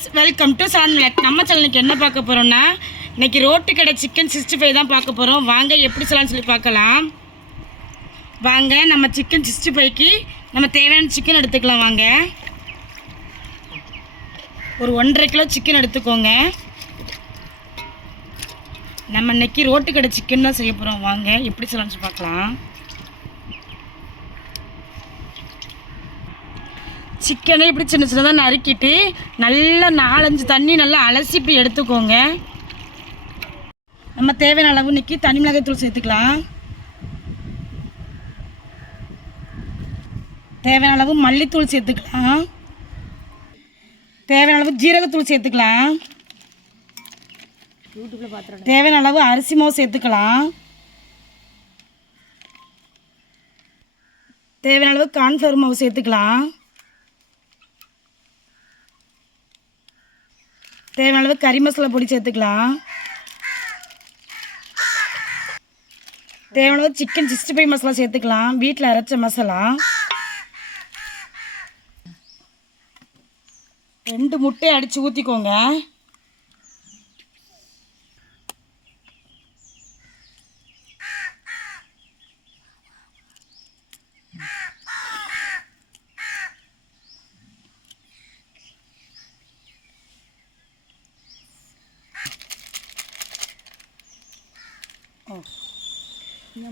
Friends welcome to sir நம்ம சேனலுக்கு என்ன பார்க்க போகிறோம்னா இன்னைக்கு ரோட்டு கடை சிக்கன் சிக்ஸ்டி ஃபைவ் தான் பார்க்க போகிறோம் வாங்க எப்படி சொல்லலாம்னு சொல்லி பார்க்கலாம். வாங்க நம்ம சிக்கன் சிக்ஸ்டி ஃபைவ்க்கு நம்ம தேவையான சிக்கன் எடுத்துக்கலாம் வாங்க. ஒரு ஒன்றரை கிலோ சிக்கன் எடுத்துக்கோங்க. நம்ம இன்னைக்கு ரோட்டு கடை சிக்கன் தான் செய்ய போகிறோம் வாங்க எப்படி சொல்லலாம்னு சொல்லி பார்க்கலாம். சிக்கனை இப்படி சின்ன சின்னதாக நறுக்கிட்டு நல்லா நாலஞ்சு தண்ணி நல்லா அலசி இப்படி எடுத்துக்கோங்க. நம்ம தேவையான அளவு இன்றைக்கி தனி மிளகாய்த்தூள் சேர்த்துக்கலாம். தேவையான அளவு மல்லித்தூள் சேர்த்துக்கலாம். தேவையான அளவு ஜீரகத்தூள் சேர்த்துக்கலாம். தேவையான அளவு அரிசி மாவு சேர்த்துக்கலாம். தேவையான அளவு கார்ன்ஃப்ளவர் மாவு சேர்த்துக்கலாம். தேவையான அளவு கறி மசாலா பொடி சேர்த்துக்கலாம். தேவையான சிக்கன் சிக்ஸ்டி ஃபைவ் மசாலா சேர்த்துக்கலாம். வீட்டில் அரைச்ச மசாலா. ரெண்டு முட்டையை அடித்து ஊற்றிக்கோங்க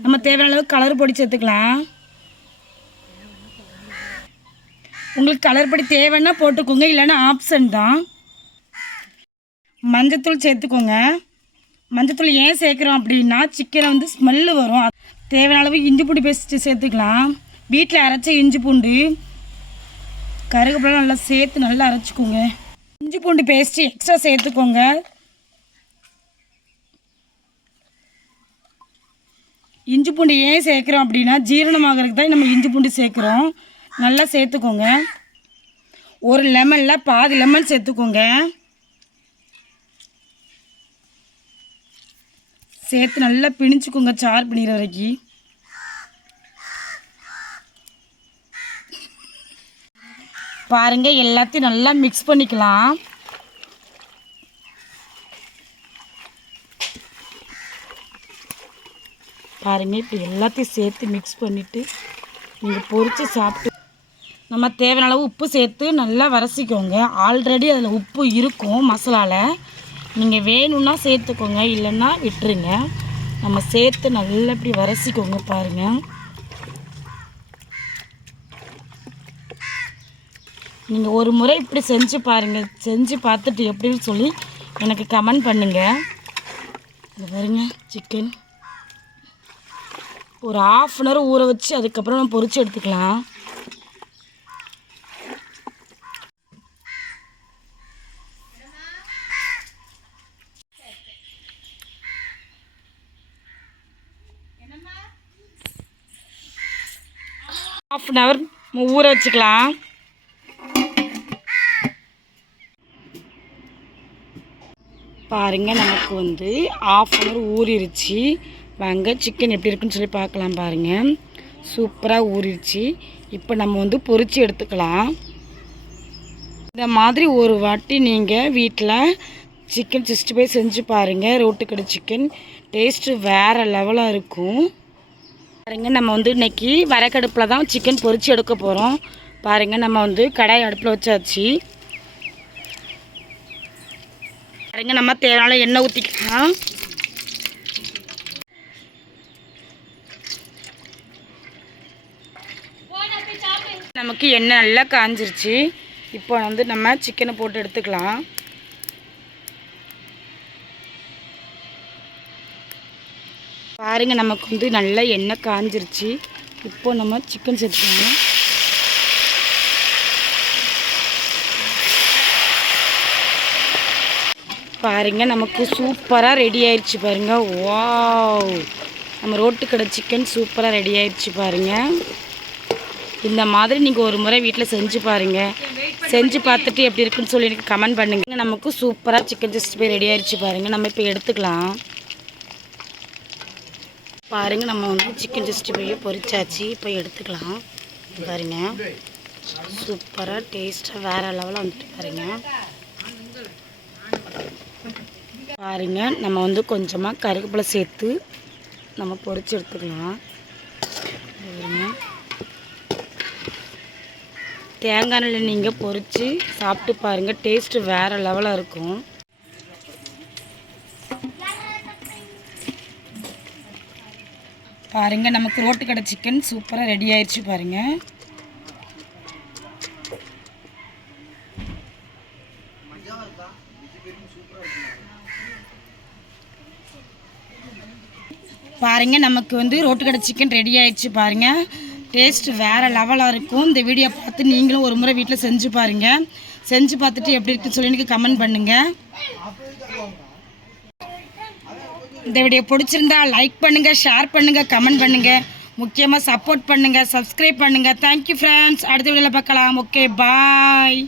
நம்ம தேவையான அளவு கலர் பொடி சேர்த்துக்கலாம் உங்களுக்கு கலர் பொடி தேவைன்னா போட்டுக்கோங்க இல்லைன்னா ஆப்ஷன் தான். மஞ்சத்தூள் சேர்த்துக்கோங்க. மஞ்சத்தூள் ஏன் சேர்க்குறோம் அப்படின்னா சிக்கனை வந்து ஸ்மெல்லு வரும். தேவையான அளவு இஞ்சி பூண்டு பேஸ்ட்டு சேர்த்துக்கலாம். வீட்டில் அரைச்ச இஞ்சி பூண்டு கருவேப்பிலை நல்லா சேர்த்து நல்லா அரைச்சிக்கோங்க. இஞ்சி பூண்டு பேஸ்ட்டு எக்ஸ்ட்ரா சேர்த்துக்கோங்க. இஞ்சி பூண்டு ஏன் சேர்க்குறோம் அப்படின்னா ஜீரணமாகறதுக்கு தான் நம்ம இஞ்சி பூண்டு சேர்க்குறோம். நல்லா சேர்த்துக்கோங்க. ஒரு லெமனில் பாதி லெமன் சேர்த்துக்கோங்க. சேர்த்து நல்லா பிணிச்சுக்கோங்க சார் பிணிக்கிற வரைக்கும். பாருங்கள் எல்லாத்தையும் நல்லா மிக்ஸ் பண்ணிக்கலாம். பாருங்கள் இப்படி எல்லாத்தையும் சேர்த்து மிக்ஸ் பண்ணிவிட்டு நீங்கள் பொரித்து சாப்பிட்டு நம்ம தேவையான அளவு உப்பு சேர்த்து நல்லா வரசிக்கோங்க ஆல்ரெடி அதில் உப்பு இருக்கும் மசாலாவில் நீங்கள் வேணும்னா சேர்த்துக்கோங்க இல்லைன்னா விட்டுருங்க. நம்ம சேர்த்து நல்லா இப்படி வரசிக்கோங்க பாருங்கள் நீங்கள் ஒரு முறை இப்படி செஞ்சு பாருங்கள் செஞ்சு பார்த்துட்டு எப்படின்னு சொல்லி எனக்கு கமெண்ட் பண்ணுங்கள் இது பாருங்க சிக்கன் ஒரு ஆஃப் அன் ஹவர் ஊற வச்சு அதுக்கப்புறம் நம்ம பொறிச்சு எடுத்துக்கலாம். ஆஃப் அன் ஹவர் ஊற வச்சுக்கலாம். பாருங்க நமக்கு வந்து ஆஃப் அன் ஹவர் ஊறிடுச்சு வாங்க சிக்கன் எப்படி இருக்குன்னு சொல்லி பார்க்கலாம் பாருங்கள் சூப்பராக ஊறிடுச்சு. இப்போ நம்ம வந்து பொறிச்சு எடுத்துக்கலாம். இந்த மாதிரி ஒரு வாட்டி நீங்கள் வீட்டில் சிக்கன் சிக்ஸ்டி ஃபைவ் செஞ்சு பாருங்கள் ரோட்டுக்கடை சிக்கன் டேஸ்ட்டு வேறு லெவலாக இருக்கும். பாருங்க நம்ம வந்து இன்னைக்கு வரக்கடுப்பில் தான் சிக்கன் பொறிச்சு எடுக்க போகிறோம் பாருங்கள் நம்ம வந்து கடாய் அடுப்பில் வச்சாச்சு. பாருங்கள் நம்ம தேவையான எண்ணெய் ஊற்றிக்கலாம் நமக்கு எண்ணெய் நல்லா காஞ்சிருச்சு. இப்போ வந்து நம்ம சிக்கனை போட்டு எடுத்துக்கலாம். பாருங்க நமக்கு வந்து நல்லா எண்ணெய் காஞ்சிருச்சு. இப்போ நம்ம சிக்கன் சேர்த்துக்கலாம் பாருங்க நமக்கு சூப்பராக ரெடி ஆயிடுச்சு பாருங்கள் வாவ் நம்ம ரோட்டு கடை சிக்கன் சூப்பராக ரெடி ஆயிடுச்சு பாருங்கள் இந்த மாதிரி நீங்கள் ஒரு முறை வீட்டில் செஞ்சு பாருங்கள் செஞ்சு பார்த்துட்டு எப்படி இருக்குன்னு சொல்லி எனக்கு கமெண்ட் பண்ணுங்க. நமக்கு சூப்பராக சிக்கன் சிக்ஸ்டி ஃபைவ் ரெடி ஆயிடுச்சு பாருங்கள் நம்ம இப்போ எடுத்துக்கலாம். பாருங்கள் நம்ம வந்து சிக்கன் சிக்ஸ்டி ஃபைவ் பொரிச்சாச்சு. இப்போ எடுத்துக்கலாம். பாருங்க. சூப்பராக டேஸ்ட்டாக வேறு லெவலில் வந்துட்டு பாருங்க. பாருங்கள் நம்ம வந்து கொஞ்சமாக கருகப்பில் சேர்த்து நம்ம பொரிச்சு எடுத்துக்கலாம் பாருங்க. தேங்காய் நெல்லை நீங்கள் பொரித்து சாப்பிட்டு பாருங்கள் டேஸ்ட்டு வேறு லெவலாக இருக்கும். பாருங்கள் நமக்கு ரோட்டு கடை சிக்கன் சூப்பராக ரெடி ஆயிடுச்சு பாருங்கள் பாருங்க நமக்கு வந்து ரோட்டு கடை சிக்கன் ரெடி ஆயிடுச்சு பாருங்கள் டேஸ்ட் வேறு லெவலாக இருக்கும். இந்த வீடியோ பார்த்து நீங்களும் ஒரு முறை வீட்டில் செஞ்சு பாருங்கள் செஞ்சு பார்த்துட்டு எப்படி இருக்குன்னு சொல்லி எனக்கு கமெண்ட் பண்ணுங்கள் இந்த வீடியோ பிடிச்சிருந்தா லைக் பண்ணுங்கள் ஷேர் பண்ணுங்கள் கமெண்ட் பண்ணுங்கள் முக்கியமாக சப்போர்ட் பண்ணுங்கள் சப்ஸ்கிரைப் பண்ணுங்கள் தேங்க்யூ ஃப்ரெண்ட்ஸ் அடுத்த வீடியோவில் பார்க்கலாம். Okay bye